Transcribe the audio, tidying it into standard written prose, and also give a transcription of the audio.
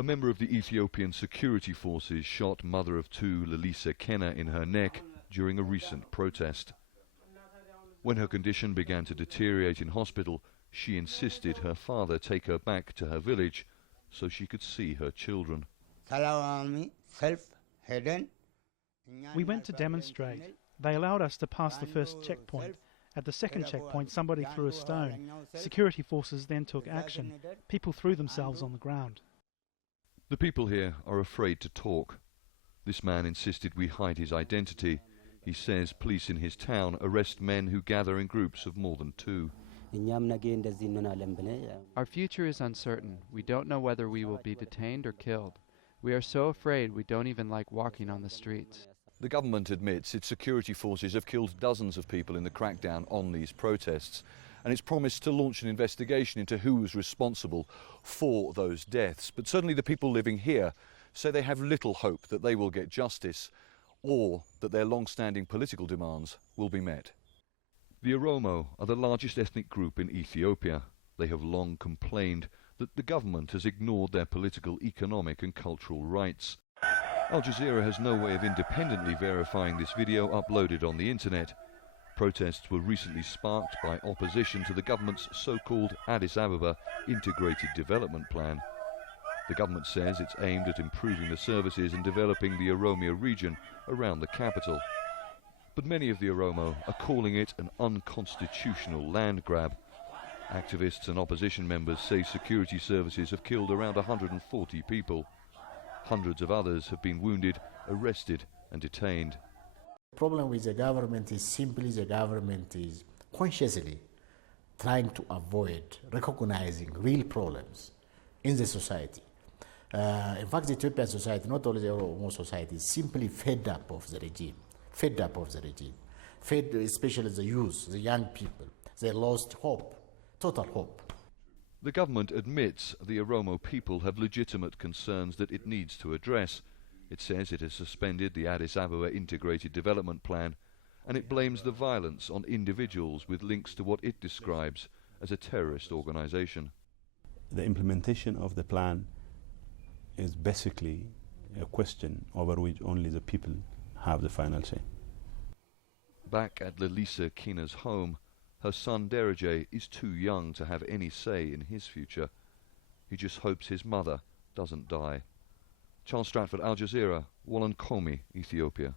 A member of the Ethiopian security forces shot mother of two Lalisa Kenna in her neck during a recent protest. When her condition began to deteriorate in hospital, she insisted her father take her back to her village so she could see her children. We went to demonstrate. They allowed us to pass the first checkpoint. At the second checkpoint, somebody threw a stone. Security forces then took action. People threw themselves on the ground. The people here are afraid to talk. This man insisted we hide his identity. He says police in his town arrest men who gather in groups of more than two. Our future is uncertain. We don't know whether we will be detained or killed. We are so afraid we don't even like walking on the streets. The government admits its security forces have killed dozens of people in the crackdown on these protests, and it's promised to launch an investigation into who was responsible for those deaths. But certainly the people living here say they have little hope that they will get justice or that their long-standing political demands will be met. The Oromo are the largest ethnic group in Ethiopia. They have long complained that the government has ignored their political, economic and cultural rights. Al Jazeera has no way of independently verifying this video uploaded on the internet. Protests were recently sparked by opposition to the government's so-called Addis Ababa Integrated Development Plan. The government says it's aimed at improving the services and developing the Oromia region around the capital. But many of the Oromo are calling it an unconstitutional land grab. Activists and opposition members say security services have killed around 140 people. Hundreds of others have been wounded, arrested and detained. The problem with the government is simply the government is consciously trying to avoid recognizing real problems in the society. In fact, the Ethiopian society, not only the Oromo society, is simply fed up of the regime, fed especially the youth, the young people. They lost hope, total hope. The government admits the Oromo people have legitimate concerns that it needs to address. It says it has suspended the Addis Ababa Integrated Development Plan, and it blames the violence on individuals with links to what it describes as a terrorist organization. The implementation of the plan is basically a question over which only the people have the final say. Back at Lalisa Kenna's home, her son Derajay is too young to have any say in his future. He just hopes his mother doesn't die. Stratford, Al Jazeera, Wolonkomi, Ethiopia.